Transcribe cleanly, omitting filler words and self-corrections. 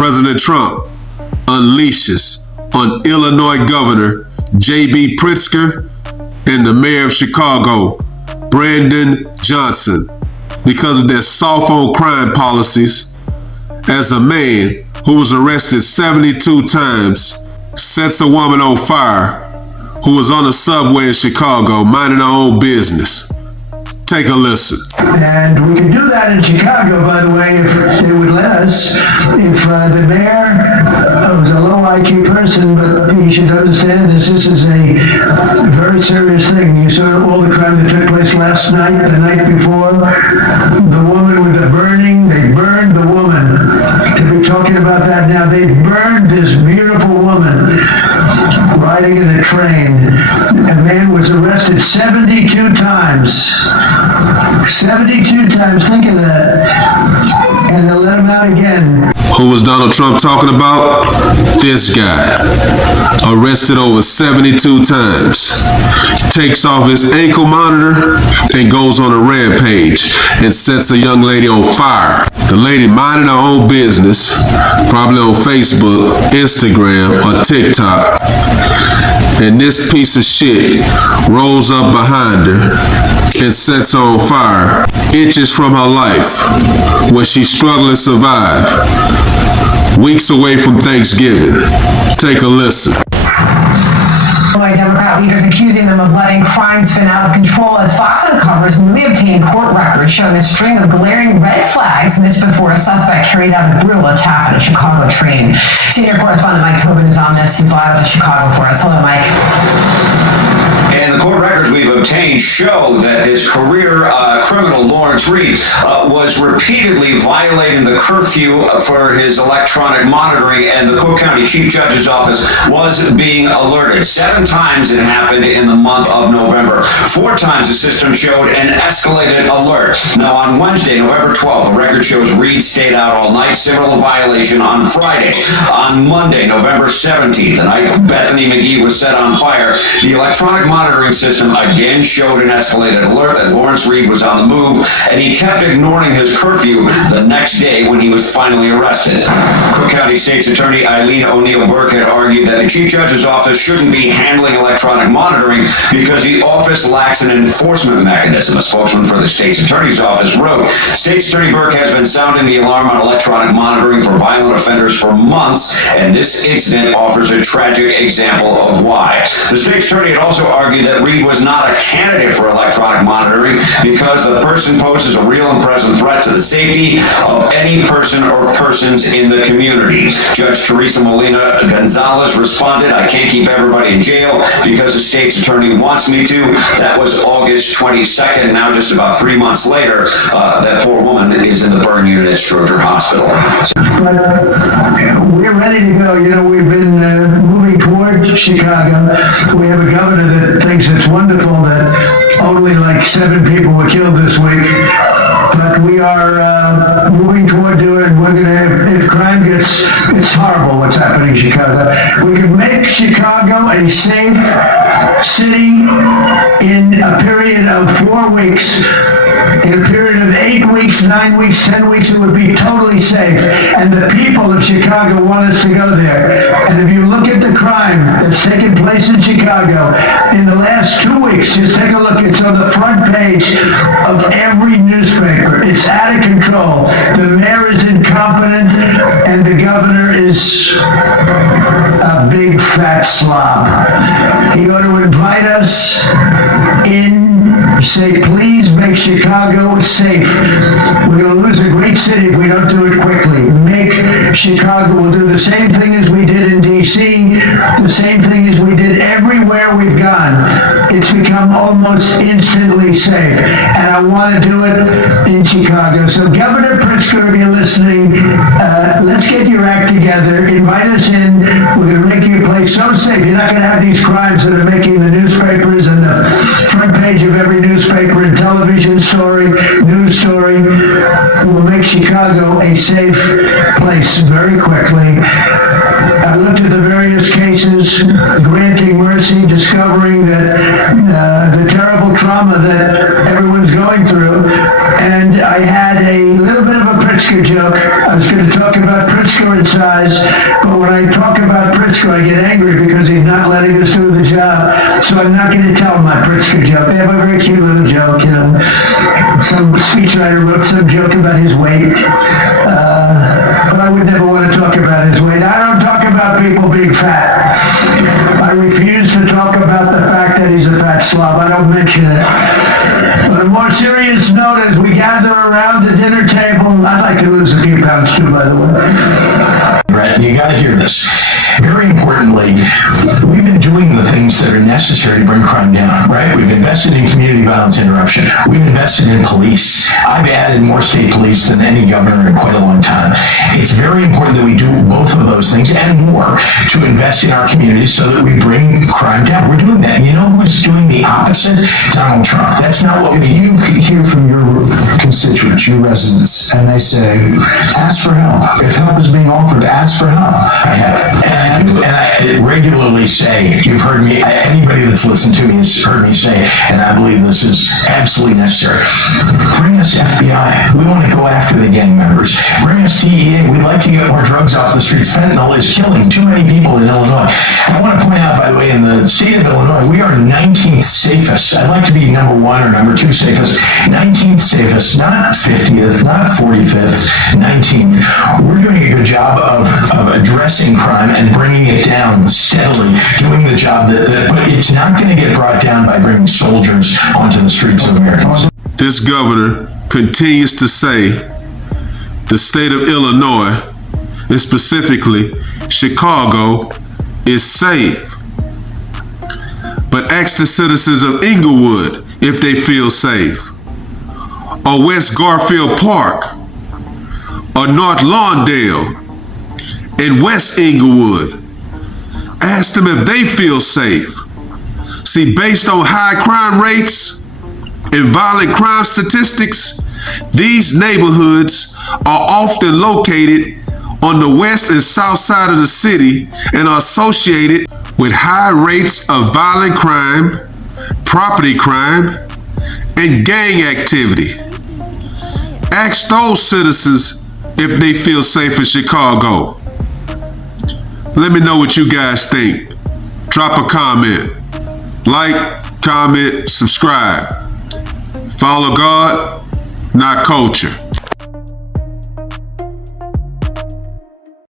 President Trump unleashes on Illinois Governor J.B. Pritzker and the Mayor of Chicago, Brandon Johnson, because of their soft on crime policies, as a man who was arrested 72 times sets a woman on fire who was on the subway in Chicago minding her own business. Take a listen. And we could do that in Chicago, by the way, if they would let us. If the mayor was a low IQ person, but he should understand this is a very serious thing. You saw all the crime that took place last night, the night before. The woman with the burning, they burned the woman. To be talking about that now, they burned this beautiful woman riding in a train. A man was arrested 72 times. 72 times, think of that. And they'll let him out again. Who was Donald Trump talking about? This guy. Arrested over 72 times. Takes off his ankle monitor and goes on a rampage and sets a young lady on fire. The lady minding her own business, probably on Facebook, Instagram, or TikTok. And this piece of shit rolls up behind her and sets her on fire inches from her life, where she's struggling to survive, weeks away from Thanksgiving. Take a listen. Democrat leaders accusing them of letting crime spin out of control as Fox uncovers newly obtained court records showing a string of glaring red flags missed before a suspect carried out a brutal attack on a Chicago train. Senior correspondent Mike Tobin is on this. He's live in Chicago for us. Hello, Mike. And the court records we've obtained show that this career criminal, Lawrence Reed, was repeatedly violating the curfew for his electronic monitoring, and the Cook County Chief Judge's Office was being alerted. 7 times it happened in the month of November. 4 times the system showed an escalated alert. Now on Wednesday, November 12th, the record shows Reed stayed out all night, similar violation on Friday. On Monday, November 17th, the night Bethany McGee was set on fire, the electronic monitoring system again showed an escalated alert that Lawrence Reed was on the move, and he kept ignoring his curfew the next day when he was finally arrested. Cook County State's Attorney Eileen O'Neill Burkett argued that the Chief Judge's Office shouldn't be handling electronic monitoring because the office lacks an enforcement mechanism. A spokesman for the State's Attorney's Office wrote, State's Attorney Burke has been sounding the alarm on electronic monitoring for violent offenders for months, and this incident offers a tragic example of why. The State's Attorney had also argued that Reed was not a candidate for electronic monitoring because the person poses a real and present threat to the safety of any person or persons in the community. Judge Teresa Molina Gonzalez responded, I can't keep everybody in jail because the state's attorney wants me to. That was August 22nd. Now just about 3 months later, that poor woman is in the burn unit at Stroger Hospital. But we're ready to go. You know, we've been moving toward Chicago. We have a governor that thinks it's wonderful that only like 7 people were killed this week. But we are moving toward doing it. We're going to, if crime gets, it's horrible what's happening in Chicago. We can make Chicago a safe city in a period of 4 weeks. In a period of 8 weeks, 9 weeks, 10 weeks, it would be totally safe. And the people of Chicago want us to go there. And if you look at the crime that's taken place in Chicago in the last 2 weeks, just take a look. It's on the front page of every newspaper. It's out of control. The mayor is incompetent, and the governor is a big fat slob. He ought to invite us in, say, please make Chicago safe. We're going to lose a great city if we don't do it quickly. Make Chicago, we'll do the same thing as we did in D.C., the same thing as we did everywhere we've gone. It's become almost instantly safe. And I want to do it in Chicago. So Governor Pritzker, if you're listening, let's get your act together. Invite us in. We're going to make your place so safe. You're not going to have these crimes that are making the newspapers and the front page of every newspaper and television story, news story. We'll make Chicago a safe place very quickly. I looked at the various cases, granting mercy, discovering that the terrible trauma that everyone's going through, and I had a little bit of a Pritzker joke. I was going to talk about Pritzker and size, but when I talk about Pritzker, I get angry because he's not letting us do the job. So I'm not going to tell my Pritzker joke. They have a very cute little joke, you know. Some speechwriter wrote some joke about his weight, but I would never want to talk about his weight. I don't talk about people being fat. I refuse to talk about the fact that he's a fat slob. I don't mention it. On a more serious note, as we gather around the dinner table, I'd like to lose a few pounds too, by the way. Brett, you got to hear this. Very importantly, we've been doing the things that are necessary to bring crime down, right? We've invested in community violence interruption. We've invested in police. I've added more state police than any governor in quite a long time. It's very important that we do both of those things and more to invest in our communities so that we bring crime down. We're doing that. You know who's doing the opposite? Donald Trump. That's not what If you hear from your constituents, your residents, and they say, ask for help. If help is being offered, ask for help. I have. And I regularly say, you've heard me, anybody that's listened to me has heard me say, and I believe this is absolutely necessary, bring us FBI. We want to go after the gang members. Bring us DEA. We'd like to get more drugs off the streets. Fentanyl is killing too many people in Illinois. I want to point out, by the way, in the state of Illinois, we are 19th safest. I'd like to be number 1 or number 2 safest. 19th safest, not 50th, not 45th, 19th. We're doing a good job of addressing crime and bringing it down steadily, doing the job but it's not going to get brought down by bringing soldiers onto the streets of Americans. This governor continues to say the state of Illinois, and specifically Chicago, is safe. But ask the citizens of Inglewood if they feel safe, or West Garfield Park, or North Lawndale, and West Inglewood. Ask them if they feel safe. See, based on high crime rates and violent crime statistics, these neighborhoods are often located on the west and south side of the city and are associated with high rates of violent crime, property crime, and gang activity. Ask those citizens if they feel safe in Chicago. Let me know what you guys think. Drop a comment. Like, comment, subscribe. Follow God, not culture.